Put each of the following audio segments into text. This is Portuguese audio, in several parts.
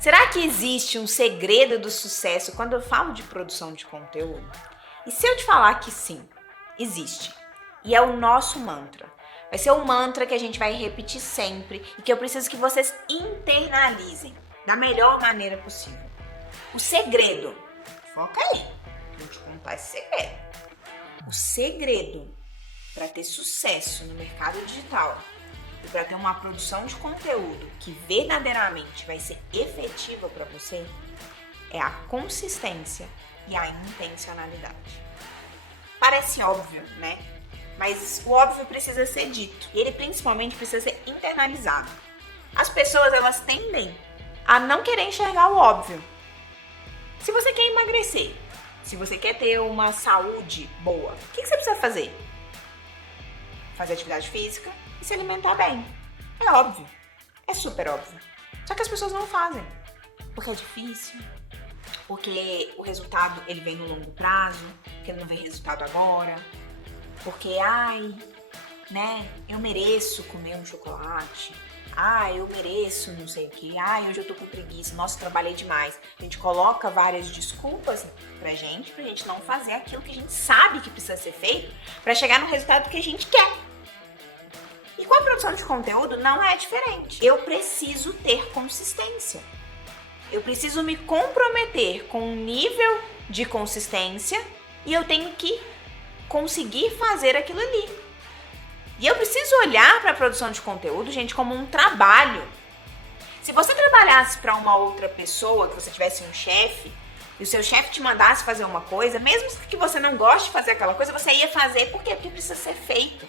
Será que existe um segredo do sucesso quando eu falo de produção de conteúdo? E se eu te falar que sim, existe. E é o nosso mantra. Vai ser o mantra que a gente vai repetir sempre e que eu preciso que vocês internalizem da melhor maneira possível. O segredo, foca aí, vou te contar esse segredo. O segredo para ter sucesso no mercado digital e para ter uma produção de conteúdo que verdadeiramente vai ser efetiva para você é a consistência e a intencionalidade. Parece óbvio, né? Mas o óbvio precisa ser dito. E ele principalmente precisa ser internalizado. As pessoas, elas tendem a não querer enxergar o óbvio. Se você quer emagrecer, se você quer ter uma saúde boa, o que você precisa fazer? Fazer atividade física e se alimentar bem. É óbvio. É super óbvio. Só que as pessoas não fazem. Porque é difícil. Porque o resultado, ele vem no longo prazo. Porque não vem resultado agora. Porque, eu mereço comer um chocolate. Eu mereço não sei o que. Hoje eu tô com preguiça. Nossa, trabalhei demais. A gente coloca várias desculpas pra gente não fazer aquilo que a gente sabe que precisa ser feito pra chegar no resultado que a gente quer. E com a produção de conteúdo não é diferente. Eu preciso ter consistência. Eu preciso me comprometer com um nível de consistência e eu tenho que conseguir fazer aquilo ali. E eu preciso olhar para a produção de conteúdo, gente, como um trabalho. Se você trabalhasse para uma outra pessoa, que você tivesse um chefe, e o seu chefe te mandasse fazer uma coisa, mesmo que você não goste de fazer aquela coisa, você ia fazer. Por quê? Porque precisa ser feito.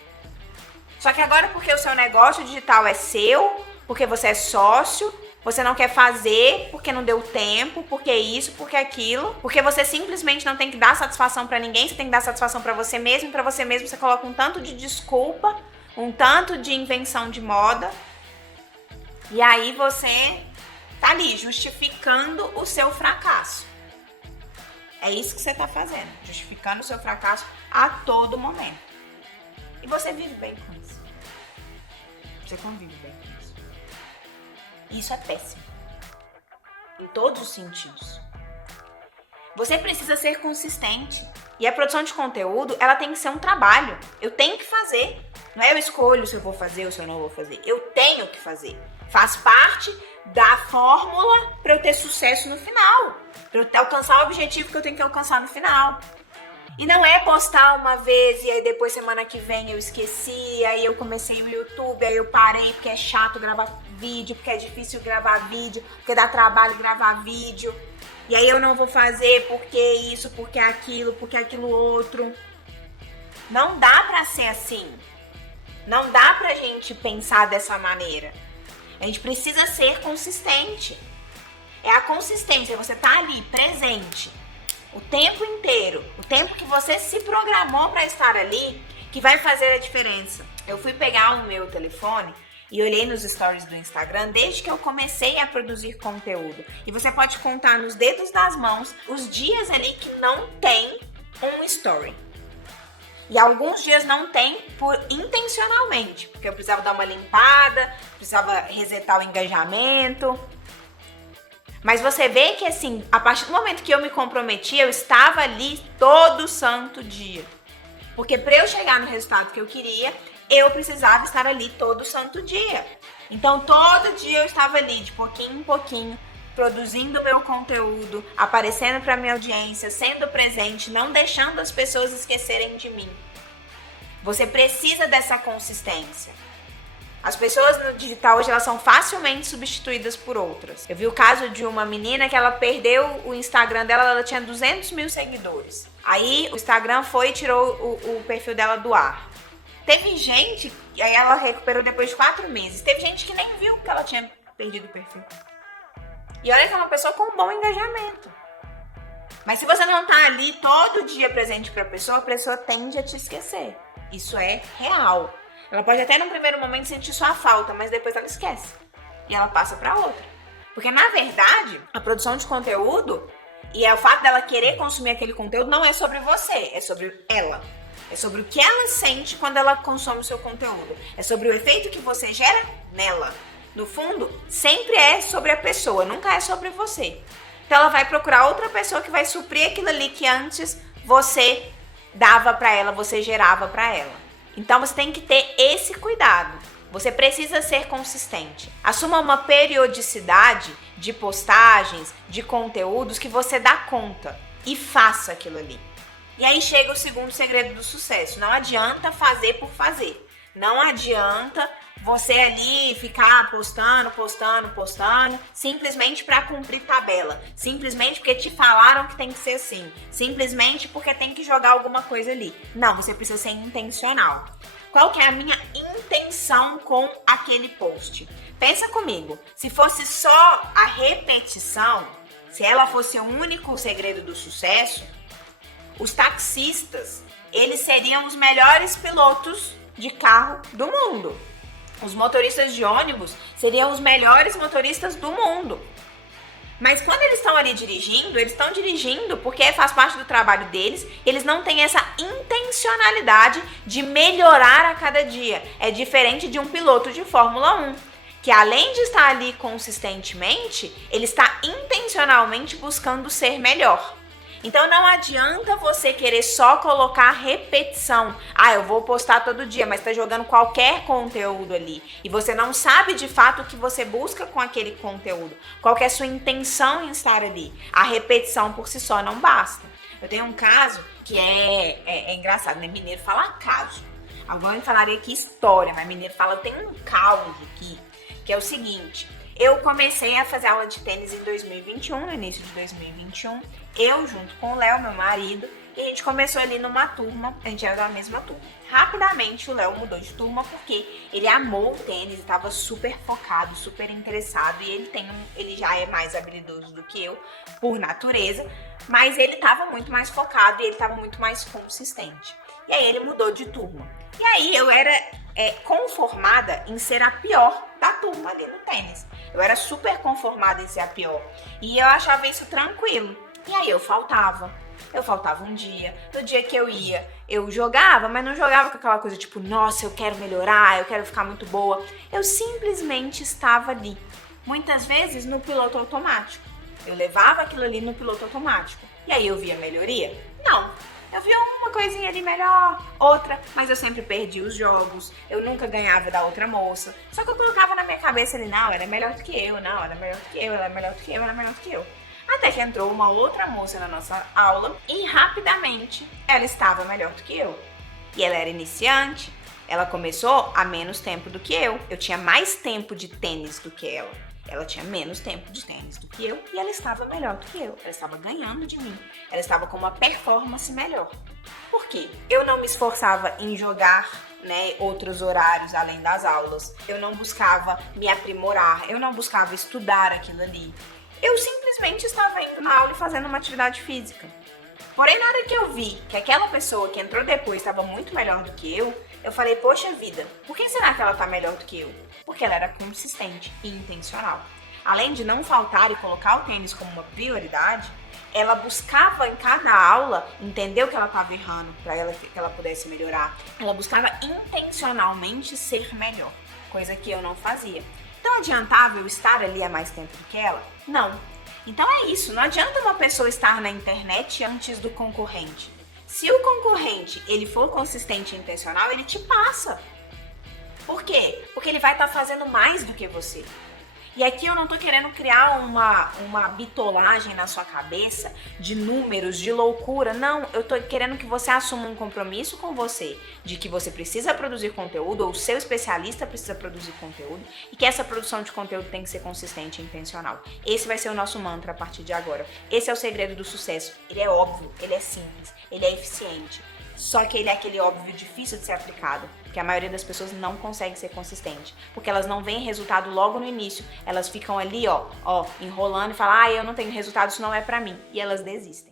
Só que agora, porque o seu negócio digital é seu, porque você é sócio, você não quer fazer porque não deu tempo, porque isso, porque aquilo, porque você simplesmente não tem que dar satisfação pra ninguém, você tem que dar satisfação pra você mesmo, e pra você mesmo você coloca um tanto de desculpa, um tanto de invenção de moda, e aí você tá ali justificando o seu fracasso. É isso que você tá fazendo, justificando o seu fracasso a todo momento. E você vive bem com isso. Você convive bem com isso. Isso é péssimo. Em todos os sentidos. Você precisa ser consistente. E a produção de conteúdo, ela tem que ser um trabalho. Eu tenho que fazer. Não é eu escolho se eu vou fazer ou se eu não vou fazer. Eu tenho que fazer. Faz parte da fórmula para eu ter sucesso no final. Para eu alcançar o objetivo que eu tenho que alcançar no final. E não é postar uma vez e aí depois semana que vem eu esqueci, aí eu comecei no YouTube, aí eu parei porque é chato gravar vídeo, porque é difícil gravar vídeo, porque dá trabalho gravar vídeo. E aí eu não vou fazer porque isso, porque aquilo outro. Não dá pra ser assim. Não dá pra gente pensar dessa maneira. A gente precisa ser consistente. É a consistência, você tá ali, presente. O tempo inteiro, o tempo que você se programou para estar ali, que vai fazer a diferença. Eu fui pegar o meu telefone e olhei nos stories do Instagram desde que eu comecei a produzir conteúdo. E você pode contar nos dedos das mãos os dias ali que não tem um story. E alguns dias não tem intencionalmente, porque eu precisava dar uma limpada, precisava resetar o engajamento. Mas você vê que, assim, a partir do momento que eu me comprometi, eu estava ali todo santo dia. Porque para eu chegar no resultado que eu queria, eu precisava estar ali todo santo dia. Então, todo dia eu estava ali, de pouquinho em pouquinho, produzindo meu conteúdo, aparecendo para minha audiência, sendo presente, não deixando as pessoas esquecerem de mim. Você precisa dessa consistência. As pessoas no digital hoje, elas são facilmente substituídas por outras. Eu vi o caso de uma menina que ela perdeu o Instagram dela, ela tinha 200 mil seguidores. Aí o Instagram foi e tirou o perfil dela do ar. Teve gente, e aí ela recuperou depois de 4 meses. Teve gente que nem viu que ela tinha perdido o perfil. E olha que é uma pessoa com um bom engajamento. Mas se você não tá ali todo dia presente pra pessoa, a pessoa tende a te esquecer. Isso é real. Ela pode até num primeiro momento sentir sua falta, mas depois ela esquece. E ela passa pra outra. Porque, na verdade, a produção de conteúdo e o fato dela querer consumir aquele conteúdo não é sobre você, é sobre ela. É sobre o que ela sente quando ela consome o seu conteúdo. É sobre o efeito que você gera nela. no fundo, sempre é sobre a pessoa, nunca é sobre você. Então ela vai procurar outra pessoa que vai suprir aquilo ali que antes você dava para ela, você gerava para ela. Então você tem que ter esse cuidado. Você precisa ser consistente. Assuma uma periodicidade de postagens, de conteúdos que você dá conta e faça aquilo ali. E aí chega o segundo segredo do sucesso. Não adianta fazer por fazer. Não adianta você ali ficar postando, simplesmente para cumprir tabela, simplesmente porque te falaram que tem que ser assim, simplesmente porque tem que jogar alguma coisa ali. Não, você precisa ser intencional. Qual que é a minha intenção com aquele post? Pensa comigo, se fosse só a repetição, se ela fosse o único segredo do sucesso, os taxistas, eles seriam os melhores pilotos de carro do mundo. Os motoristas de ônibus seriam os melhores motoristas do mundo. Mas quando eles estão ali dirigindo, eles estão dirigindo porque faz parte do trabalho deles, eles não têm essa intencionalidade de melhorar a cada dia. É diferente de um piloto de Fórmula 1, que além de estar ali consistentemente, ele está intencionalmente buscando ser melhor. Então não adianta você querer só colocar repetição. Ah, eu vou postar todo dia, mas tá jogando qualquer conteúdo ali. E você não sabe de fato o que você busca com aquele conteúdo. Qual que é a sua intenção em estar ali. A repetição por si só não basta. Eu tenho um caso que é engraçado, né? Mineiro fala caso. Alguém falaria aqui história, mas mineiro fala tem um caos aqui, que é o seguinte. Eu comecei a fazer aula de tênis em 2021, no início de 2021. Eu, junto com o Léo, meu marido, e a gente começou ali numa turma, a gente era da mesma turma. Rapidamente o Léo mudou de turma porque ele amou o tênis, estava super focado, super interessado. E ele já é mais habilidoso do que eu, por natureza, mas ele estava muito mais focado e ele estava muito mais consistente. E aí ele mudou de turma. E aí eu era conformada em ser a pior da turma ali no tênis. Eu era super conformada em ser a pior. E eu achava isso tranquilo. E aí eu faltava um dia. No dia que eu ia, eu jogava, mas não jogava com aquela coisa tipo, nossa, eu quero melhorar, eu quero ficar muito boa. Eu simplesmente estava ali. Muitas vezes no piloto automático. Eu levava aquilo ali no piloto automático. E aí eu via melhoria? Não. Eu via uma coisinha ali melhor, outra, mas eu sempre perdi os jogos, eu nunca ganhava da outra moça. Só que eu colocava na minha cabeça ali, não, ela é melhor do que eu, não, ela é melhor do que eu, ela é melhor do que eu, ela é melhor do que eu. Até que entrou uma outra moça na nossa aula e rapidamente ela estava melhor do que eu. E ela era iniciante, ela começou há menos tempo do que eu. Eu tinha mais tempo de tênis do que ela. Ela tinha menos tempo de tênis do que eu e ela estava melhor do que eu. Ela estava ganhando de mim. Ela estava com uma performance melhor. Por quê? Eu não me esforçava em jogar, outros horários além das aulas. Eu não buscava me aprimorar. Eu não buscava estudar aquilo ali. Eu simplesmente estava indo na aula e fazendo uma atividade física. Porém, na hora que eu vi que aquela pessoa que entrou depois estava muito melhor do que eu falei, poxa vida, por que será que ela está melhor do que eu? Porque ela era consistente e intencional. Além de não faltar e colocar o tênis como uma prioridade, ela buscava em cada aula entender o que ela estava errando para que ela pudesse melhorar. Ela buscava intencionalmente ser melhor, coisa que eu não fazia. Então adiantava eu estar ali há mais tempo do que ela? Não. Então é isso, não adianta uma pessoa estar na internet antes do concorrente. Se o concorrente ele for consistente e intencional, ele te passa. Por quê? Porque ele vai estar fazendo mais do que você. E aqui eu não tô querendo criar uma bitolagem na sua cabeça de números, de loucura. Não, eu tô querendo que você assuma um compromisso com você de que você precisa produzir conteúdo, ou o seu especialista precisa produzir conteúdo, e que essa produção de conteúdo tem que ser consistente e intencional. Esse vai ser o nosso mantra a partir de agora. Esse é o segredo do sucesso. Ele é óbvio, ele é simples, ele é eficiente. Só que ele é aquele óbvio difícil de ser aplicado, porque a maioria das pessoas não consegue ser consistente, porque elas não veem resultado logo no início, elas ficam ali, enrolando e falam, eu não tenho resultado, isso não é pra mim, e elas desistem.